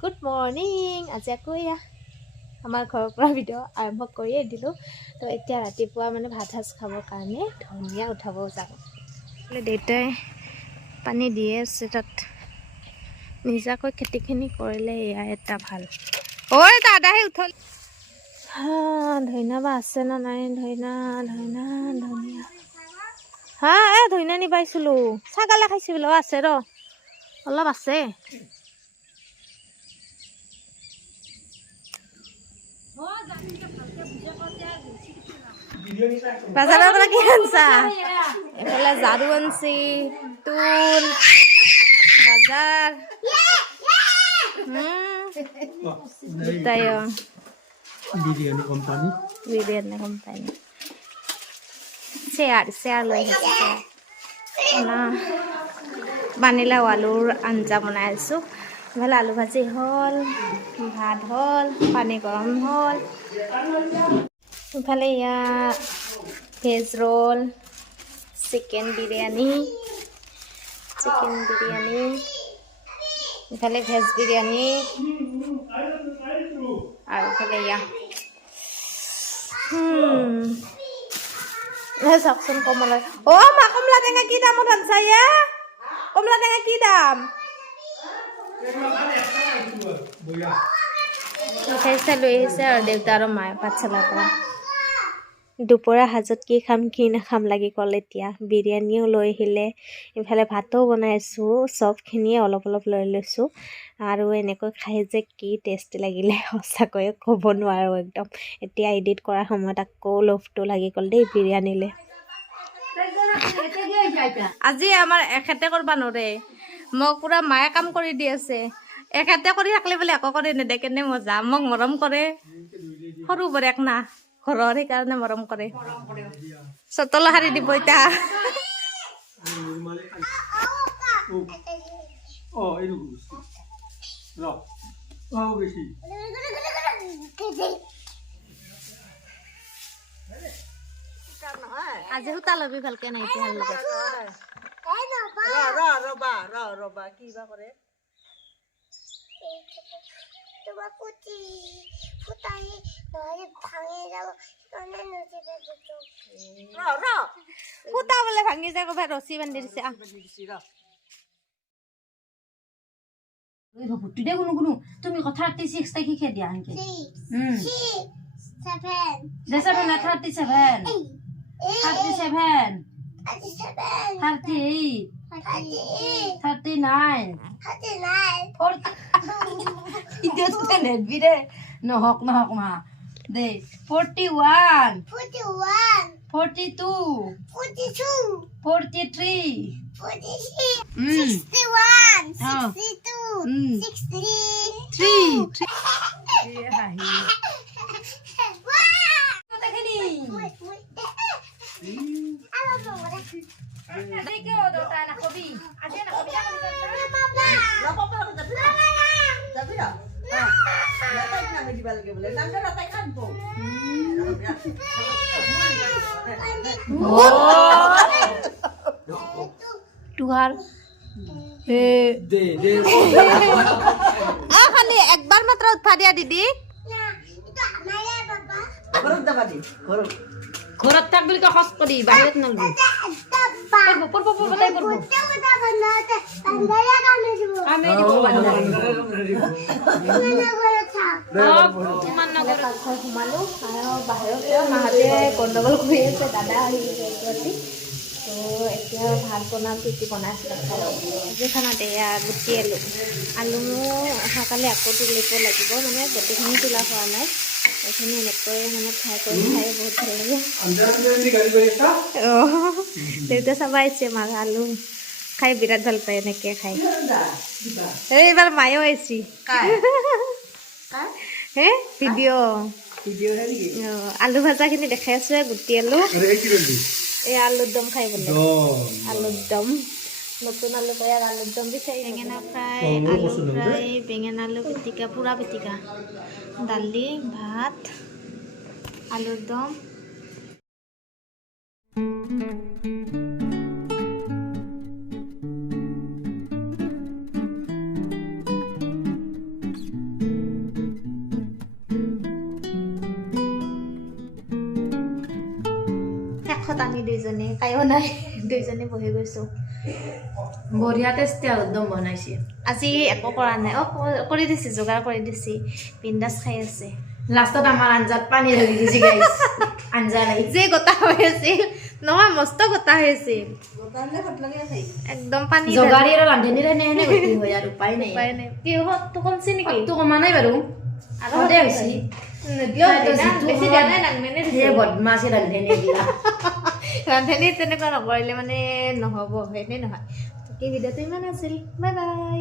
Good morning. আজি আকৌ এয়া আমাৰ ঘৰৰ পৰা ভিডিঅ' আৰম্ভ কৰিয়ে দিলোঁ। তো এতিয়া ৰাতিপুৱা মানে ভাত সাজ খাবৰ কাৰণে ধনিয়া উঠাব যাওঁ। দেউতাই পানী দিয়ে আছে, তাত নিজাকৈ খেতিখিনি কৰিলে এয়া এটা ভাল। ঐ দাদাহে উঠল। ধনিয়া বা আছে না নাই? ধনিয়া হা ধনিয়া নি পাইছিলোঁ, ছাগালে খাইছোঁ বোলে। আছে ৰ, অলপ আছে। বাজাৰৰ পৰা কি আনছা? এইফালে ঝাৰু আনছি, তুল বাজাৰ দুটাই বিৰিয়ানী কোম্পানী চেয়াৰ লৈ আহিছে না। পানীলাও আলুৰ আঞ্জা বনাই আছোঁ। ইফালে আলু ভাজি হ'ল, ভাত হ'ল, পানী গৰম হ'ল। ইফালে ইয়াত ভেজ ৰোল, চিকেন বিৰিয়ানী, ইফালে ভেজ বিৰিয়ানী, আৰু ইফালে ইয়া চাওকচোন কমলা। মা কমলা টেঙা কি দামত আনছা? কমলা টেঙা কি দাম? মিঠাই চিঠাই লৈ আহিছে আৰু দেউতা আৰু মায়ে পাঠশালাৰ পৰা। দুপৰীয়া সাজত কি খাম কি নাখাম লাগি গ'ল এতিয়া। বিৰিয়ানীও লৈ আহিলে, ইফালে ভাতো বনাইছোঁ, চবখিনিয়ে অলপ অলপ লৈ লৈছোঁ। আৰু এনেকৈ খাই যে কি টেষ্টি লাগিলে সঁচাকৈয়ে ক'ব নোৱাৰোঁ একদম। এতিয়া এডিট কৰাৰ সময়ত আকৌ লোভটো লাগি গ'ল দেই বিৰিয়ানীলৈ। আজি আমাৰ এখেতে কৰিব নোৱাৰে, মোক পুৰা মায়ে কাম কৰি দি আছে। এখেতে কৰি থাকিলে বোলে একো কৰি নেদে, কেনে মজা। মোক মৰম কৰে, সৰু বৰেক না ঘৰৰ, সেইকাৰণে মৰম কৰে। চতলো সাৰি দিব এতিয়া। আজি সূতা লবি ভালকে নাই ভাল লগত। ৰবা কি বা কৰে সূতা বোলে ভাঙি যায়, ক'ৰবাত ৰছী বান্ধি দিছে। তুমি কথা 36 তাই শিকাই দিয়া আনকি নহক মা দে 41 42 43 খালি একবার মাত্র উঠা দিয়া দিদি। ঘৰত থাক বুলি কয়, খস কৰি বাহিৰত নলবি। সোমালো আৰু বাহিৰত মাহঁতে গণ্ডগোল কৰি আছে, দাদা আহিছে। তো এতিয়া ভাত বনাম, কি কি বনাইছিলে আজি খানাত এয়া গুটি আলু অহাকালি আকৌ তুলিব লাগিব, মানে গোটেইখিনি তোলা হোৱা নাই। এইখিনি এনেকৈ মানে ফ্ৰাই কৰি খাই বহুত ভাল লাগে। দেউতা চাব আহিছে, মাৰ আলু খাই বিৰাট ভাল পায়, এনেকৈ খাই। এইবাৰ মায়েও আহিছে হে ভিডিঅ' আলু ভাজাখিনি দেখাই আছো। গুটি আলু, এই আলুর দম খাই বলে, আলুর দম নতুন আলু তৈয়ার আলুর দম বিচাৰি। বেঙেনা ফ্ৰাই, আলু ফ্ৰাই, বেঙেনা আলু পিটিকা, পুৰা পিটিকা, দালি, ভাত, আলুর দম। কাষত আমি দুইজনী কায়ো নাই দুইজনী বহি গৈছোঁ বঢ়িয়া টেষ্টি আলুদম বনাইছে আজি একো কৰা নাই কৰি দিছে যোগাৰ কৰি দিছে বিন্দাছ খাই আছে লাষ্টত আমাৰ আঞ্জাত পানী ধৰি দিছে গাইছ আঞ্জা লাগি যে গোটা হৈ আছিল নহয় মস্ত গোটা হৈ আছিল একদম পানী জগাৰী আৰু ৰান্ধনীৰে নেহেনে গতি হয় আৰু উপায় নাই উপায় নাই কি হ'ল তো কমছে নেকি তো কমা নাই বাৰু আৰু সদে হৈছে বেছি দিয়া নাই নাংমেনে সেই বদমাছি ৰান্ধনী দিলা ৰান্ধনী তেনেকুৱা নকৰিলে মানে নহ'ব হয়নে নহয় কি ভিডিঅ'টো ইমান আছিল বাই বাই